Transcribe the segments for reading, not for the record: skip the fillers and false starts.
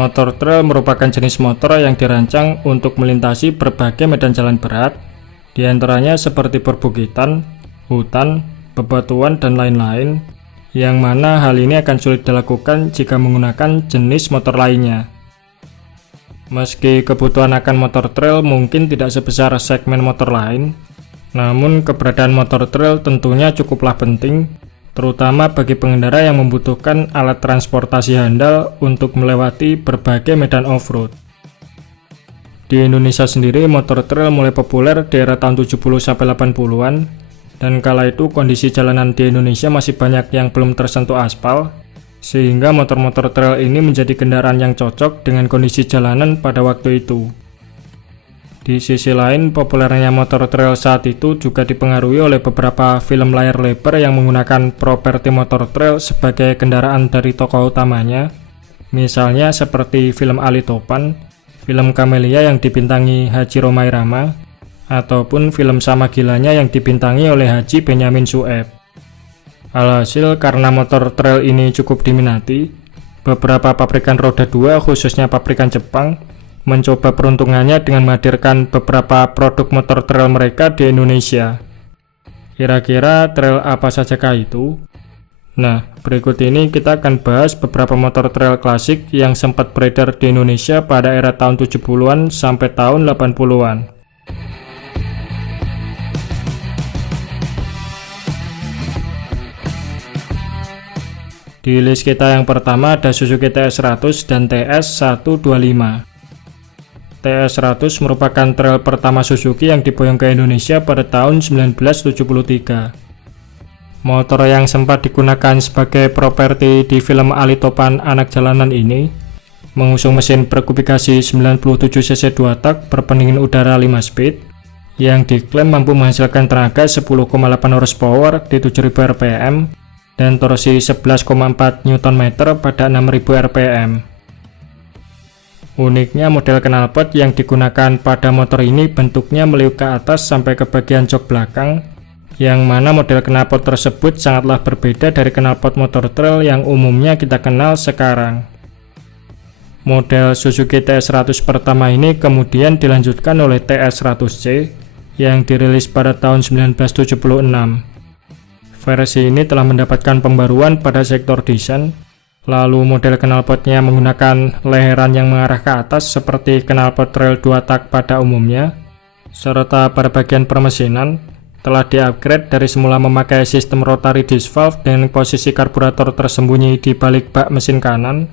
Motor trail merupakan jenis motor yang dirancang untuk melintasi berbagai medan jalan berat, diantaranya seperti perbukitan, hutan, bebatuan, dan lain-lain, yang mana hal ini akan sulit dilakukan jika menggunakan jenis motor lainnya. Meski kebutuhan akan motor trail mungkin tidak sebesar segmen motor lain, namun keberadaan motor trail tentunya cukuplah penting, terutama bagi pengendara yang membutuhkan alat transportasi handal untuk melewati berbagai medan off-road. Di Indonesia sendiri, motor trail mulai populer di era tahun 70-80-an, dan kala itu kondisi jalanan di Indonesia masih banyak yang belum tersentuh aspal, sehingga motor-motor trail ini menjadi kendaraan yang cocok dengan kondisi jalanan pada waktu itu. Di sisi lain, populernya motor trail saat itu juga dipengaruhi oleh beberapa film layar lebar yang menggunakan properti motor trail sebagai kendaraan dari tokoh utamanya, misalnya seperti film Ali Topan, film Camellia yang dibintangi Haji Rhoma Irama, ataupun film Sama Gilanya yang dibintangi oleh Haji Benyamin Sueb. Alhasil, karena motor trail ini cukup diminati, beberapa pabrikan roda 2, khususnya pabrikan Jepang, mencoba peruntungannya dengan menghadirkan beberapa produk motor trail mereka di Indonesia. Kira-kira trail apa sajakah itu? Nah, berikut ini kita akan bahas beberapa motor trail klasik yang sempat beredar di Indonesia pada era tahun 70-an sampai tahun 80-an. Di list kita yang pertama ada Suzuki TS100 dan TS125. TS100 merupakan trail pertama Suzuki yang diboyong ke Indonesia pada tahun 1973. Motor yang sempat digunakan sebagai properti di film Ali Topan Anak Jalanan ini mengusung mesin berkubikasi 97cc 2 tak berpendingin udara 5 speed yang diklaim mampu menghasilkan tenaga 10,8 horsepower di 7000 rpm dan torsi 11,4 Nm pada 6000 rpm. Uniknya, model knalpot yang digunakan pada motor ini bentuknya meliuk ke atas sampai ke bagian jok belakang, yang mana model knalpot tersebut sangatlah berbeda dari knalpot motor trail yang umumnya kita kenal sekarang. Model Suzuki TS100 pertama ini kemudian dilanjutkan oleh TS100C yang dirilis pada tahun 1976. Versi ini telah mendapatkan pembaruan pada sektor desain. Lalu model knalpotnya menggunakan leheran yang mengarah ke atas seperti knalpot trail 2 tak pada umumnya, serta pada bagian permesinan telah di-upgrade dari semula memakai sistem rotary disk valve dengan posisi karburator tersembunyi di balik bak mesin kanan,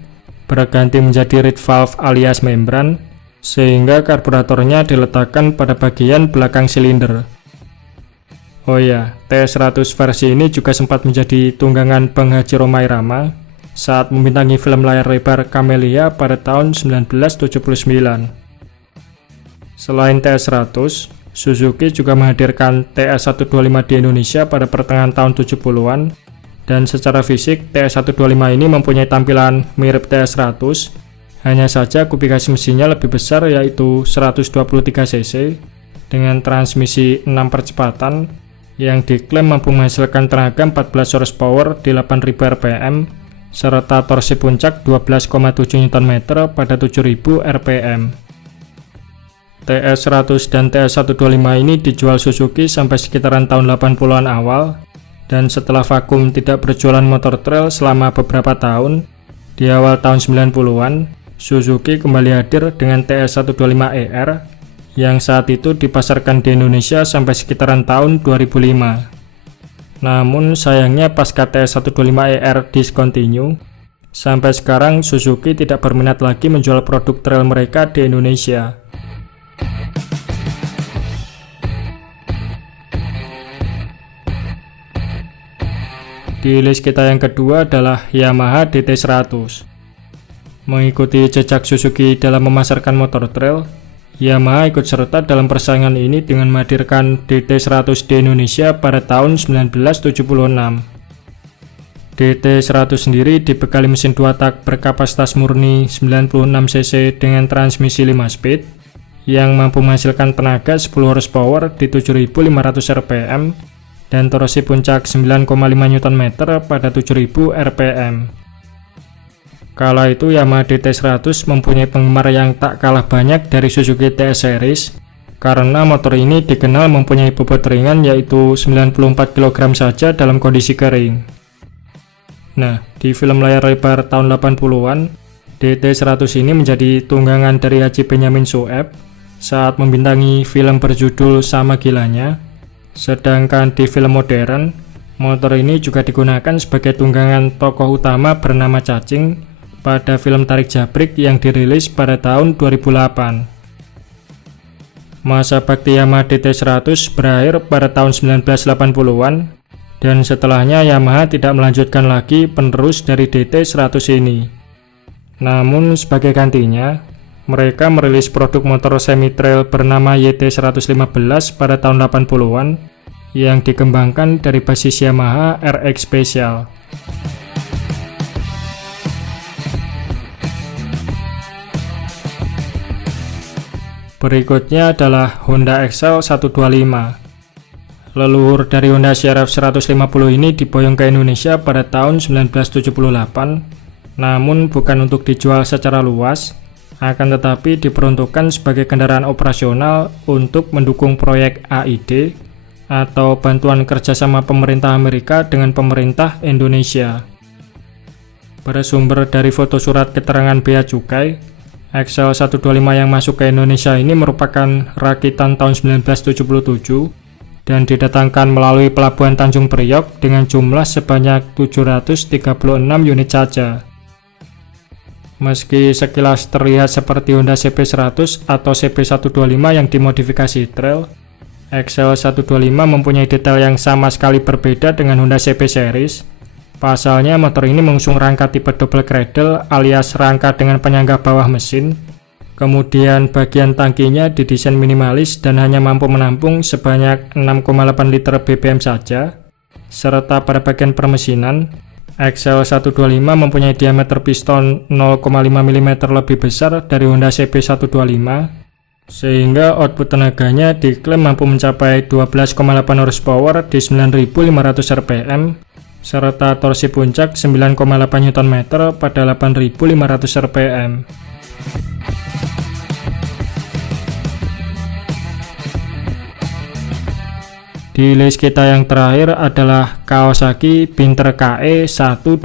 berganti menjadi reed valve alias membran, sehingga karburatornya diletakkan pada bagian belakang silinder. Oh ya, TS100 versi ini juga sempat menjadi tunggangan Bang Haji Rhoma Irama saat membintangi film layar lebar Camellia pada tahun 1979. Selain TS100, Suzuki juga menghadirkan TS125 di Indonesia pada pertengahan tahun 70-an, dan secara fisik TS125 ini mempunyai tampilan mirip TS100, hanya saja kubikasi mesinnya lebih besar yaitu 123cc dengan transmisi 6 percepatan yang diklaim mampu menghasilkan tenaga 14 horsepower di 8000 rpm serta torsi puncak 12,7 Nm pada 7000 rpm. TS100 dan TS125 ini dijual Suzuki sampai sekitaran tahun 80-an awal, dan setelah vakum tidak berjualan motor trail selama beberapa tahun, di awal tahun 90-an, Suzuki kembali hadir dengan TS125ER yang saat itu dipasarkan di Indonesia sampai sekitaran tahun 2005. Namun sayangnya pasca TS125ER discontinue, sampai sekarang Suzuki tidak berminat lagi menjual produk trail mereka di Indonesia. Di list kita yang kedua adalah Yamaha DT100. Mengikuti jejak Suzuki dalam memasarkan motor trail, Yamaha ikut serta dalam persaingan ini dengan menghadirkan DT100 di Indonesia pada tahun 1976. DT100 sendiri dibekali mesin 2 tak berkapasitas murni 96cc dengan transmisi 5 speed yang mampu menghasilkan tenaga 10 horsepower di 7500 rpm dan torsi puncak 9,5 Nm pada 7000 rpm. Kala itu Yamaha DT100 mempunyai penggemar yang tak kalah banyak dari Suzuki TS Series, karena motor ini dikenal mempunyai bobot ringan yaitu 94 kg saja dalam kondisi kering. Nah, di film layar lebar tahun 80-an, DT100 ini menjadi tunggangan dari Haji Benyamin Sueb saat membintangi film berjudul Sama Gilanya. Sedangkan di film modern, motor ini juga digunakan sebagai tunggangan tokoh utama bernama Cacing pada film Tarik Jabrik yang dirilis pada tahun 2008. Masa bakti Yamaha DT100 berakhir pada tahun 1980-an, dan setelahnya Yamaha tidak melanjutkan lagi penerus dari DT100 ini. Namun sebagai gantinya, mereka merilis produk motor semi-trail bernama YT115 pada tahun 80-an yang dikembangkan dari basis Yamaha RX Special. Berikutnya adalah Honda Excel 125. Leluhur dari Honda CRF 150 ini diboyong ke Indonesia pada tahun 1978, namun bukan untuk dijual secara luas, akan tetapi diperuntukkan sebagai kendaraan operasional untuk mendukung proyek AID atau bantuan kerjasama pemerintah Amerika dengan pemerintah Indonesia. Bersumber dari foto surat keterangan bea cukai, Excel 125 yang masuk ke Indonesia ini merupakan rakitan tahun 1977 dan didatangkan melalui Pelabuhan Tanjung Priok dengan jumlah sebanyak 736 unit saja. Meski sekilas terlihat seperti Honda CP100 atau CP125 yang dimodifikasi trail, Excel 125 mempunyai detail yang sama sekali berbeda dengan Honda CP series. Pasalnya motor ini mengusung rangka tipe double cradle alias rangka dengan penyangga bawah mesin. Kemudian bagian tangkinya didesain minimalis dan hanya mampu menampung sebanyak 6,8 liter BBM saja. Serta pada bagian permesinan, Excel 125 mempunyai diameter piston 0,5 mm lebih besar dari Honda CP125, sehingga output tenaganya diklaim mampu mencapai 12,8 horsepower di 9.500 rpm, serta torsi puncak 9,8 Nm pada 8.500 rpm. Di list kita yang terakhir adalah Kawasaki Binter KE 125.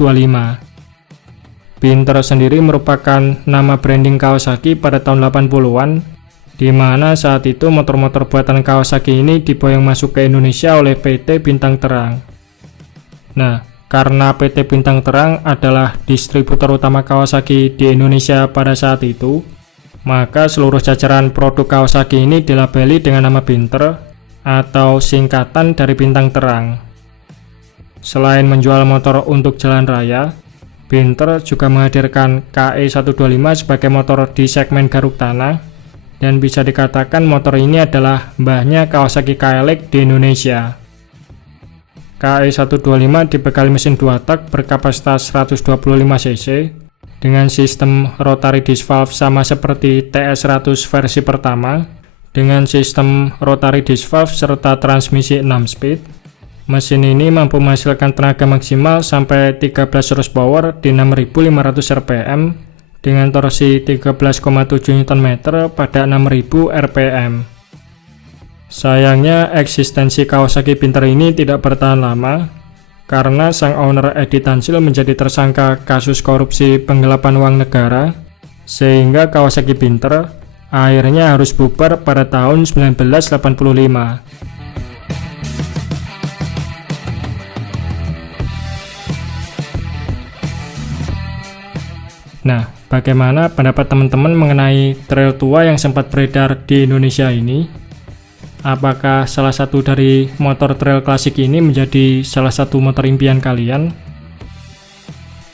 Binter sendiri merupakan nama branding Kawasaki pada tahun 80-an, di mana saat itu motor-motor buatan Kawasaki ini diboyong masuk ke Indonesia oleh PT Bintang Terang. Nah, karena PT Bintang Terang adalah distributor utama Kawasaki di Indonesia pada saat itu, maka seluruh jajaran produk Kawasaki ini dilabeli dengan nama Binter atau singkatan dari Bintang Terang. Selain menjual motor untuk jalan raya, Binter juga menghadirkan KE125 sebagai motor di segmen garuk tanah, dan bisa dikatakan motor ini adalah mbahnya Kawasaki KLX di Indonesia. KE125 dibekali mesin 2 tak berkapasitas 125 cc dengan sistem rotary disc valve sama seperti TS100 versi pertama, dengan sistem rotary disc valve serta transmisi 6 speed. Mesin ini mampu menghasilkan tenaga maksimal sampai 13 horsepower di 6.500 rpm dengan torsi 13,7 Nm pada 6.000 rpm. Sayangnya eksistensi Kawasaki Binter ini tidak bertahan lama karena sang owner Edi Tansil menjadi tersangka kasus korupsi penggelapan uang negara, sehingga Kawasaki Binter akhirnya harus bubar pada tahun 1985. Nah, bagaimana pendapat teman-teman mengenai trail tua yang sempat beredar di Indonesia ini? Apakah salah satu dari motor trail klasik ini menjadi salah satu motor impian kalian?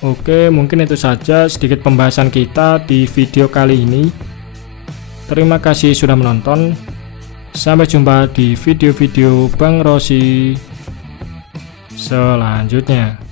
Oke, mungkin itu saja sedikit pembahasan kita di video kali ini. Terima kasih sudah menonton. Sampai jumpa di video-video Bang Rossi selanjutnya.